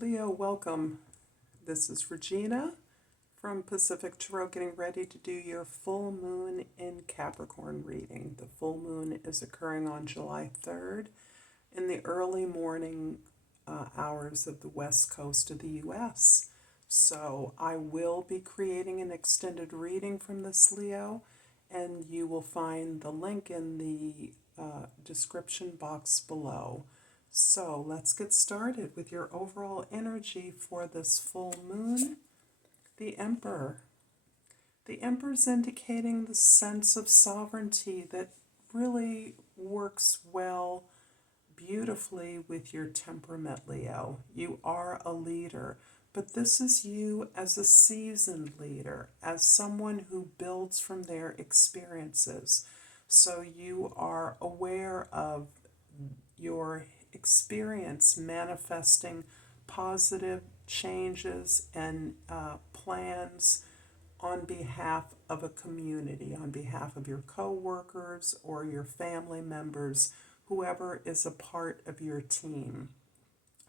Leo, welcome. This is Regina from Pacific Tarot, getting ready to do your full moon in Capricorn reading. The full moon is occurring on July 3rd in the early morning hours of the west coast of the U.S. So I will be creating an extended reading from this, Leo, and you will find the link in the description box below. So let's get started with your overall energy for this full moon. The Emperor. The Emperor is indicating the sense of sovereignty that really works well, beautifully with your temperament, Leo. You are a leader, but this is you as a seasoned leader, as someone who builds from their experiences. So you are aware of your experience manifesting positive changes and plans on behalf of a community, on behalf of your co-workers or your family members, whoever is a part of your team.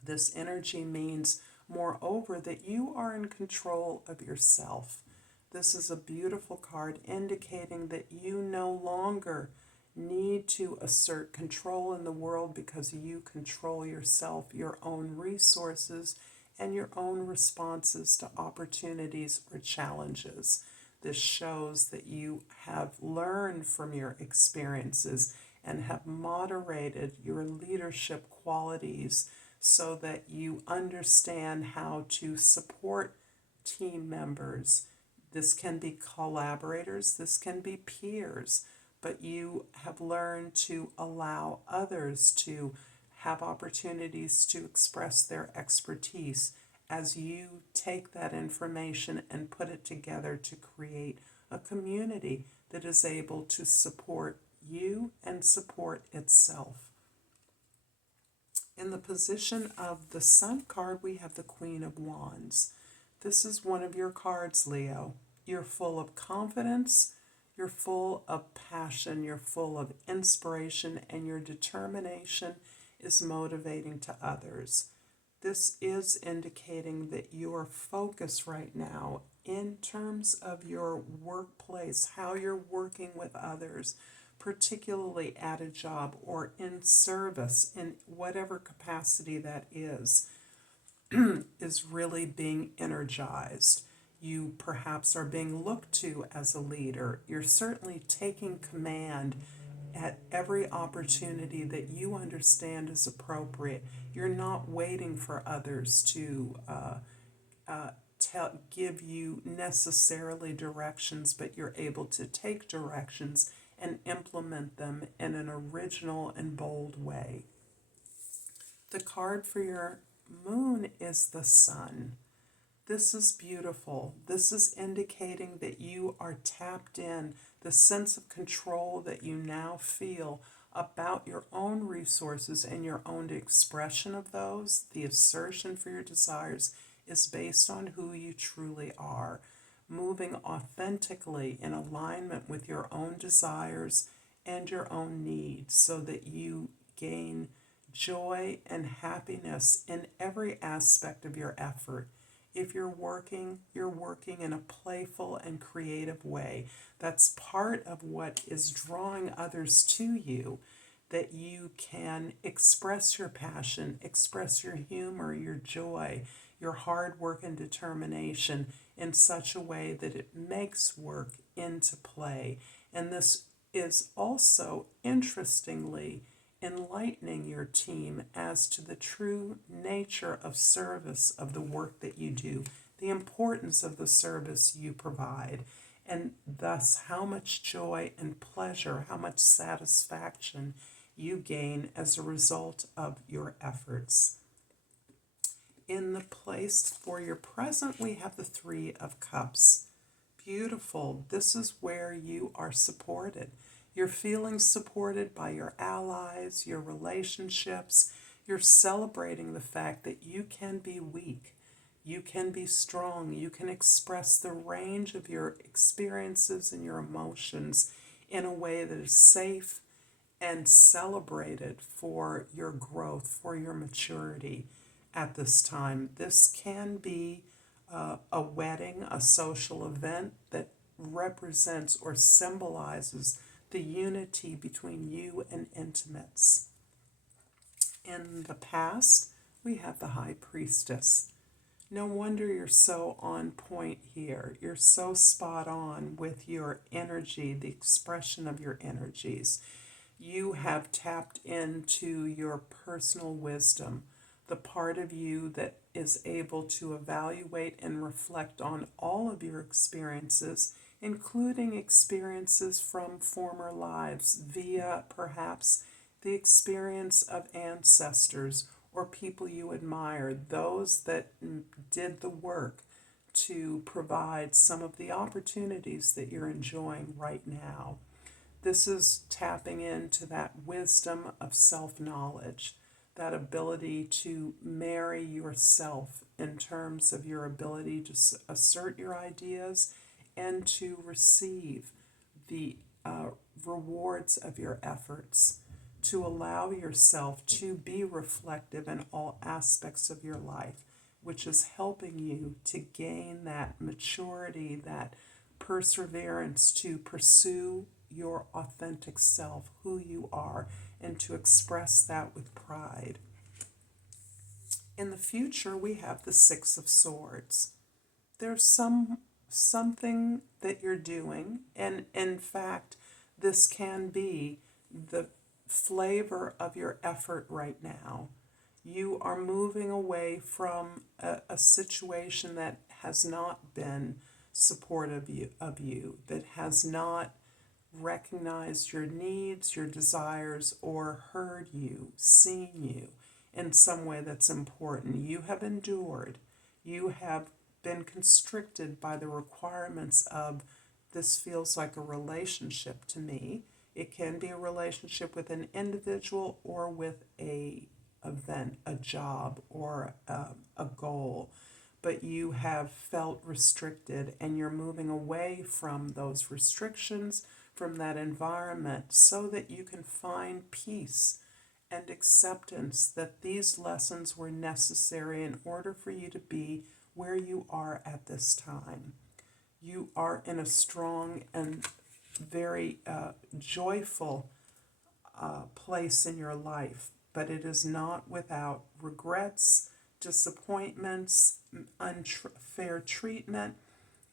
This energy means, moreover, that you are in control of yourself. This is a beautiful card indicating that you no longer need to assert control in the world because you control yourself, your own resources, and your own responses to opportunities or challenges. This shows that you have learned from your experiences and have moderated your leadership qualities so that you understand how to support team members. This can be collaborators, this can be peers, but you have learned to allow others to have opportunities to express their expertise as you take that information and put it together to create a community that is able to support you and support itself. In the position of the Sun card, we have the Queen of Wands. This is one of your cards, Leo. You're full of confidence, you're full of passion, you're full of inspiration, and your determination is motivating to others. This is indicating that your focus right now in terms of your workplace, how you're working with others, particularly at a job or in service, in whatever capacity that is really being energized. You perhaps are being looked to as a leader. You're certainly taking command at every opportunity that you understand is appropriate. You're not waiting for others to give you necessarily directions, but you're able to take directions and implement them in an original and bold way. The card for your moon is the Sun. This is beautiful. This is indicating that you are tapped in, the sense of control that you now feel about your own resources and your own expression of those. The assertion for your desires is based on who you truly are, moving authentically in alignment with your own desires and your own needs so that you gain joy and happiness in every aspect of your effort. If you're working in a playful and creative way. That's part of what is drawing others to you, that you can express your passion, express your humor, your joy, your hard work and determination in such a way that it makes work into play. And this is also, interestingly, enlightening your team as to the true nature of service of the work that you do, the importance of the service you provide, and thus how much joy and pleasure, how much satisfaction you gain as a result of your efforts. In the place for your present, we have the Three of Cups. Beautiful. This is where you are supported. You're feeling supported by your allies, your relationships. You're celebrating the fact that you can be weak. You can be strong. You can express the range of your experiences and your emotions in a way that is safe and celebrated for your growth, for your maturity. at this time. This can be a wedding, a social event that represents or symbolizes the unity between you and intimates. In the past, we have the High Priestess. No wonder you're so on point here. You're so spot on with your energy, the expression of your energies. You have tapped into your personal wisdom, the part of you that is able to evaluate and reflect on all of your experiences, including experiences from former lives via perhaps the experience of ancestors or people you admire, those that did the work to provide some of the opportunities that you're enjoying right now. This is tapping into that wisdom of self-knowledge, that ability to marry yourself in terms of your ability to assert your ideas and to receive the rewards of your efforts, to allow yourself to be reflective in all aspects of your life, which is helping you to gain that maturity, that perseverance to pursue your authentic self, who you are, and to express that with pride. In the future, we have the Six of Swords. There's something that you're doing, and in fact, this can be the flavor of your effort right now. You are moving away from a situation that has not been supportive of you, that has not recognized your needs, your desires, or heard you, seen you in some way that's important. You have endured. You have been constricted by the requirements of this feels like a relationship to me. It can be a relationship with an individual or with a event, a job, or a goal. But you have felt restricted and you're moving away from those restrictions, from that environment, so that you can find peace and acceptance that these lessons were necessary in order for you to be where you are at this time. You are in a strong and very joyful place in your life, but it is not without regrets, disappointments, unfair treatment,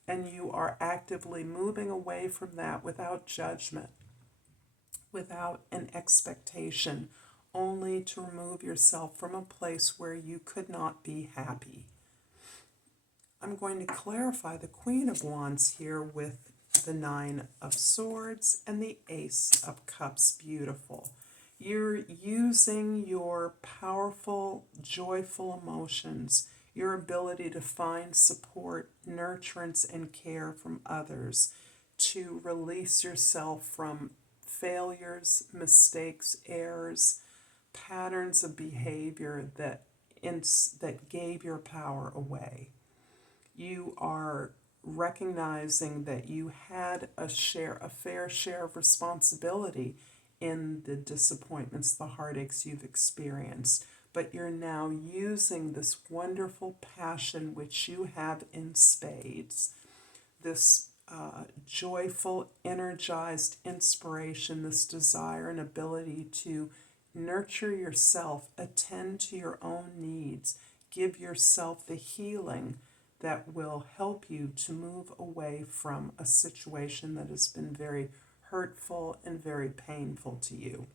and you are actively moving away from that without judgment, without an expectation, only to remove yourself from a place where you could not be happy. I'm going to clarify the Queen of Wands here with the Nine of Swords and the Ace of Cups. Beautiful. You're using your powerful, joyful emotions, your ability to find support, nurturance, and care from others, to release yourself from failures, mistakes, errors, patterns of behavior that gave your power away. You are recognizing that you had a fair share of responsibility in the disappointments, the heartaches you've experienced, but you're now using this wonderful passion which you have in spades, this joyful, energized inspiration, this desire and ability to nurture yourself, attend to your own needs, give yourself the healing that will help you to move away from a situation that has been very hurtful and very painful to you.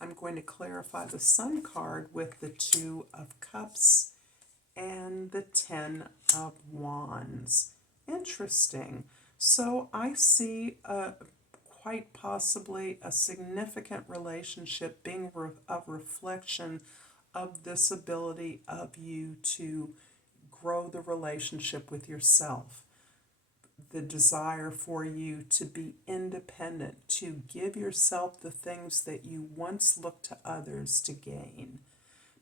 I'm going to clarify the Sun card with the Two of Cups and the Ten of Wands. Interesting. So I see quite possibly a significant relationship being a reflection of this ability of you to grow the relationship with yourself, the desire for you to be independent, to give yourself the things that you once looked to others to gain.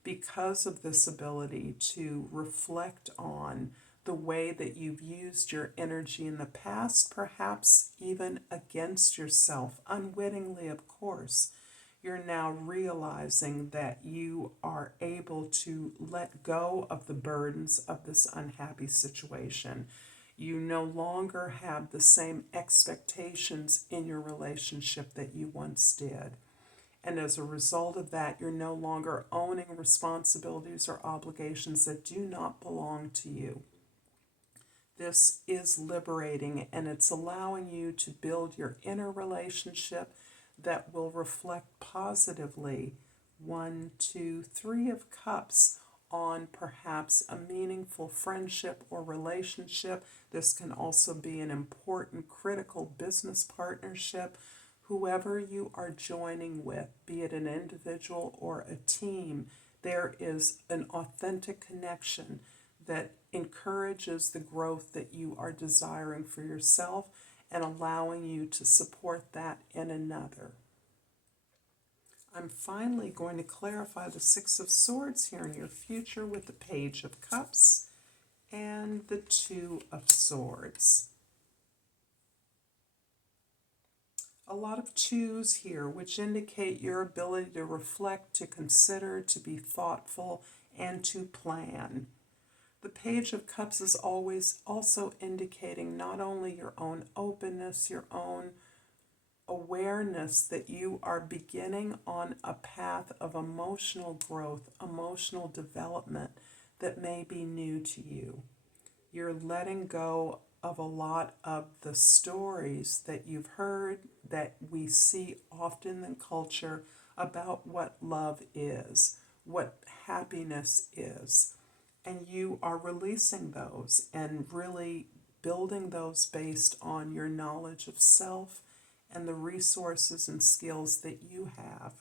Because of this ability to reflect on the way that you've used your energy in the past, perhaps even against yourself, unwittingly, of course, You're now realizing that you are able to let go of the burdens of this unhappy situation. You no longer have the same expectations in your relationship that you once did. And as a result of that, you're no longer owning responsibilities or obligations that do not belong to you. This is liberating, and it's allowing you to build your inner relationship that will reflect positively 1, 2, 3 of cups on perhaps a meaningful friendship or relationship. This can also be an important, critical business partnership. Whoever you are joining with, be it an individual or a team, there is an authentic connection that encourages the growth that you are desiring for yourself and allowing you to support that in another. I'm finally going to clarify the Six of Swords here in your future with the Page of Cups and the Two of Swords. A lot of twos here, which indicate your ability to reflect, to consider, to be thoughtful, and to plan. The Page of Cups is always also indicating not only your own openness, your own awareness that you are beginning on a path of emotional growth, emotional development that may be new to you. You're letting go of a lot of the stories that you've heard, that we see often in culture about what love is, what happiness is. And you are releasing those and really building those based on your knowledge of self and the resources and skills that you have.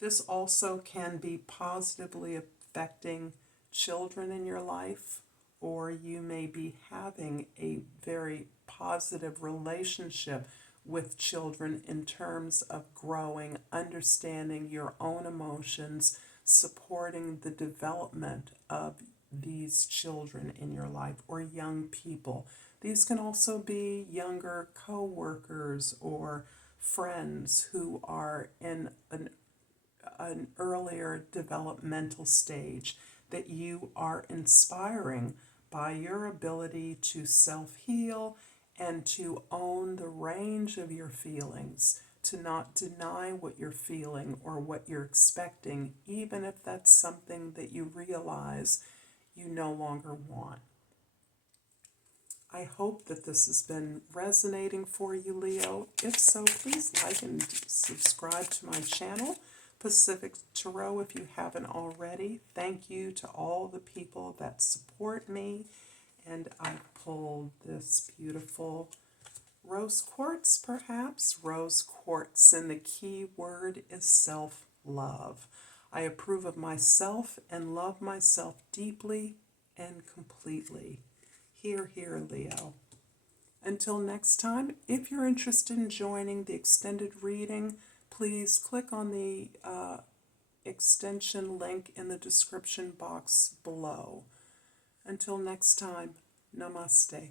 This also can be positively affecting children in your life, or you may be having a very positive relationship with children in terms of growing, understanding your own emotions, supporting the development of these children in your life or young people. These can also be younger co-workers or friends who are in an earlier developmental stage that you are inspiring by your ability to self-heal and to own the range of your feelings, to not deny what you're feeling or what you're expecting, even if that's something that you realize you no longer want. I hope that this has been resonating for you, Leo. If so, please like and subscribe to my channel, Pacific Tarot, if you haven't already. Thank you to all the people that support me. And I pulled this beautiful rose quartz, perhaps. Rose quartz, and the key word is self-love. I approve of myself and love myself deeply and completely. Hear, hear, Leo. Until next time, if you're interested in joining the extended reading, please click on the extension link in the description box below. Until next time, Namaste.